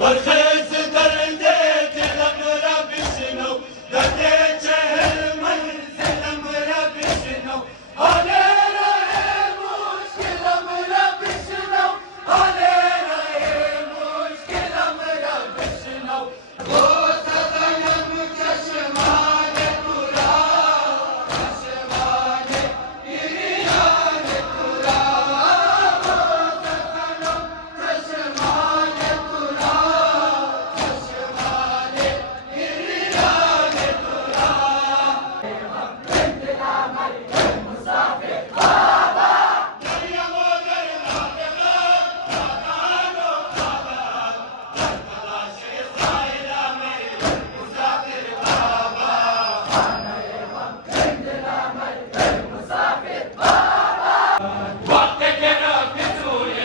برخیز درد دلم را بشنو درد چهل منزلم را بشنو حال راه مشکلم را بشنو حال راه مشکلم را بشنو گوشت غنم چشمان تو را چشمان ایران تو را گوشت غنم چشمان تو را چشمان ایران تو را مسافر بابا دریا مادر ناطقان نادان و آباد در تلاش ساحل میں مسافر بابا وقت که رفت سوی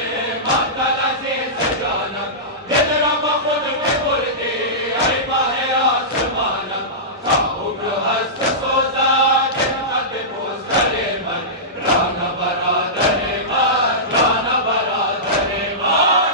مقتل عزیز جانم دل را با خود ببردی ای ماه آسمانم تا عمر هست سوزد خط بزرگ من رانا برادر من رانا برادر من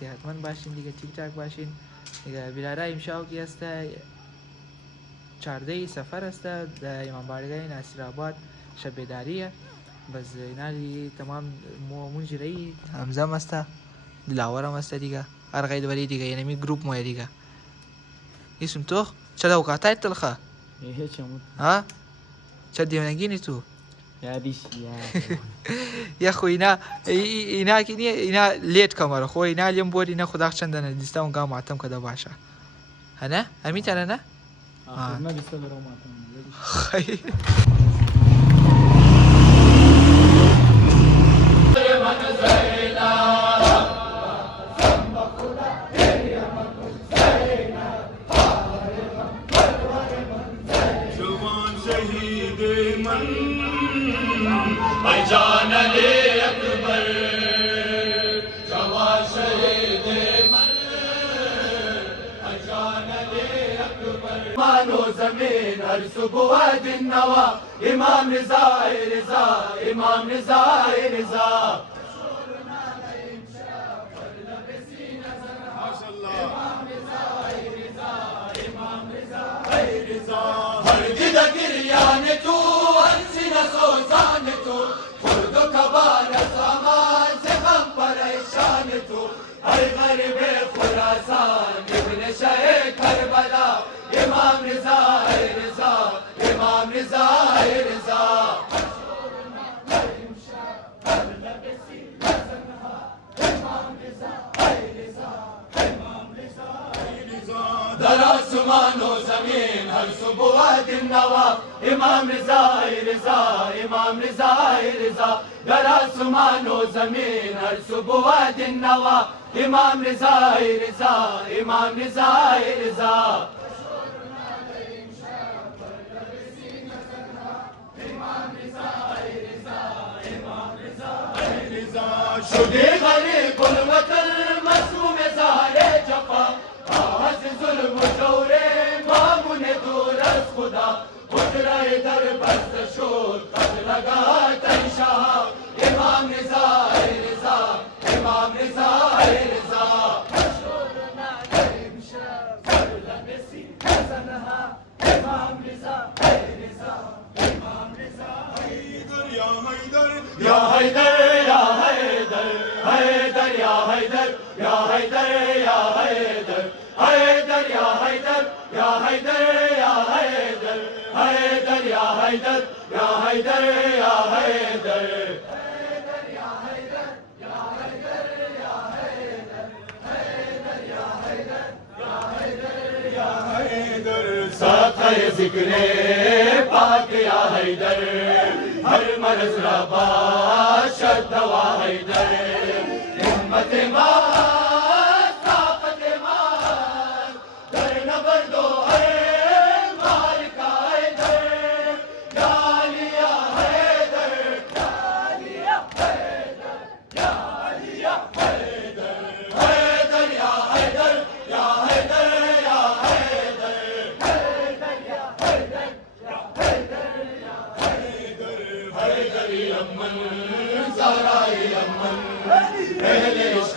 صحتمند باشین دیگه، تیک تاک باشین دیگه. بیراره امشب کی است؟ 14 سفر است در امام باردگاه ناصر آباد شب بیداریه. بس اینا دیگه تمام منجری همزم است، دلاور هم است دیگه، هر قید ولی دیگه، یعنی می گروپ مو دیگه. اسم تو چرا وقتای تلخه هیچ هم ها چه دیونگینی تو یا بیش یا خو اینا کی نه اینا لیت کامر خو اینا لیم بود اینا خدا چندانه دیستا اون گام ماتم کدا باشه هنه همین تره نه ما بیست برام ماتم خی جوان شهید من ای جان علی اکبر جوان شهید من ای جان علی اکبر مانو زمین هر صبح دن نوا امام رضا رضا امام رضا رضا هر جدا گریان تو هر سینه سوزان تو خرد و کبار سامان سے غم پریشان تو ای غریب خراسان ابن شاہ کربلا امام رضا رضا امام رضا رضا در آسمان و زمین هر صبح دن نوا امام رضا رضا امام رضا رضا در آسمان و زمین هر صبح دن نوا امام رضا رضا امام رضا رضا شدی غریب الوطن مسموم زهر جفا از ظلم و جور مامون دور از خدا قدرت در بست شد قد لگا تن شاه امام رضا رضا امام رضا رضا یا حیدر یا حیدر حیدر یا حیدر یا حیدر یا حیدر حیدر یا حیدر یا حیدر یا حیدر حیدر یا حیدر یا حیدر یا حیدر ساقه ذکر پاک یا حیدر ہر مرض را باشد دوا حیدر ہمت مات طاقت مات در نبردو ہے مال کا حیدر یا علی یا حیدر یا علی یا حیدر یا علی یا حیدر حیدر یا حیدر یا حیدر یا Haider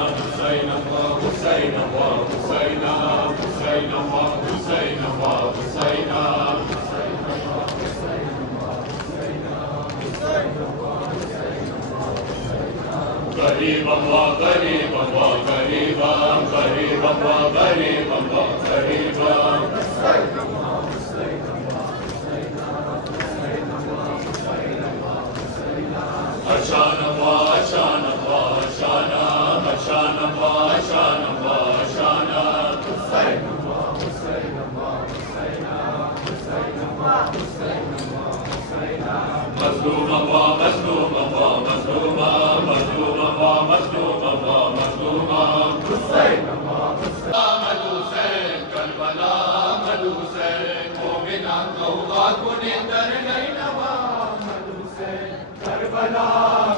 Hussein Allah, Hussein Allah, Hussein Allah, Hussein Allah, Hussein Allah, Hussein Allah, Gharib Allah, Gharib Allah, Gharib Allah, Gharib Allah, Gharib Allah, Gharib Allah. Ashan Allah, Ashan Allah, Ashan Allah, Ashan Allah, Ashan Allah, Ashan Allah. Hussein Allah, Hussein Allah, Hussein Allah, Hussein Allah, Hussein Allah, Hussein Allah. Mazlum Allah, Mazlum Allah, Mazlum Allah, Mazlum Allah, Mazlum Allah, Mazlum Allah. Hussein Allah, Hussein Hussein, Karbala Hussein, Mu'minan Qawwa kunindar nainawa Hussein, Karbala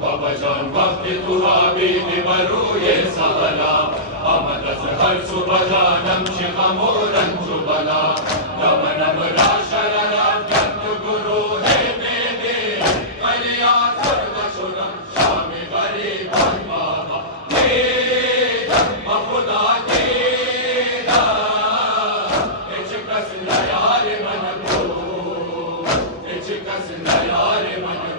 Babacan vakti turabi nibaruye sahala Amadas har subajanam shikamuran chubala Namanam rasharanam jantu guru he bebe Kaliya sarva shunam shami gariban baba Nedam mahuda tera Echikas nayare manapur Echikas nayare manapur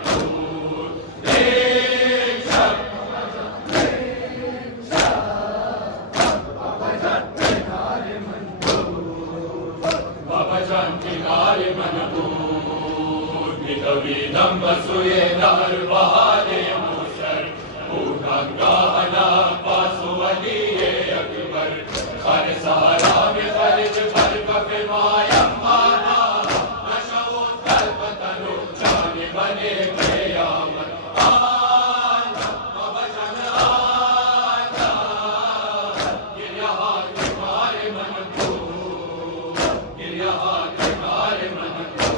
Vidam basuye dar bahare musar Udangana pasuvaliye akbar Khar sahara mein kharij bhar kafe mayam mana Nashao kalpatanu chane bane qiyamah Aana babajan aana Giryahan tumhare man ko Giryahan tumhare man ko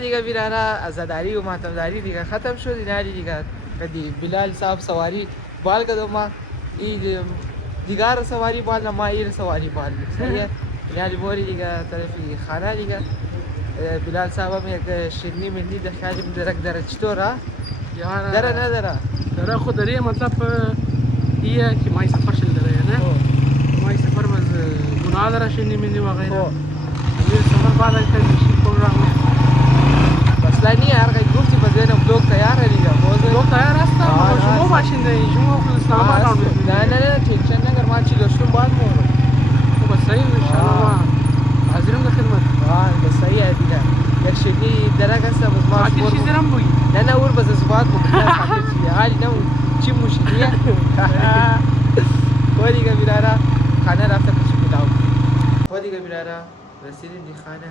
دیگه بیرانه عزاداری و ماتمداری دیگه ختم شد اینا دیگه کدی بلال صاحب سواری بال کدوم ما این دیگر سواری بال ما این سواری بال صحیح اینا بوری دیگه طرفی خانه دیگه بلال صاحب هم یک شیرینی ملی د خیالیم درک در چطوره دره نه دره خود دره مطلب ایه که مای سفر شل دره نه مای سفر باز گناه داره شیرینی ملی و غیره این سفر بعد از این پروگرام اصلا هر قید گفتی بزنم بلوگ تیاره دیگه بلوگ تیار هستم شما باشنده شما اسلام آباد نه ٹینشن نگر ما چی داشتم باید مورو بس صحیح ان شاء الله حاضرم لخدمت بس صحیح دیگه یک شیرینی درک هست بس ما خاطر چیزی رم بوی نه اور بس زباد بکنه خاطر چیزی حالی نه چی مشکلیه خود دیگه بیراره خانه رفته کچی بلاو خود دیگه بیراره رسیدیم دی خانه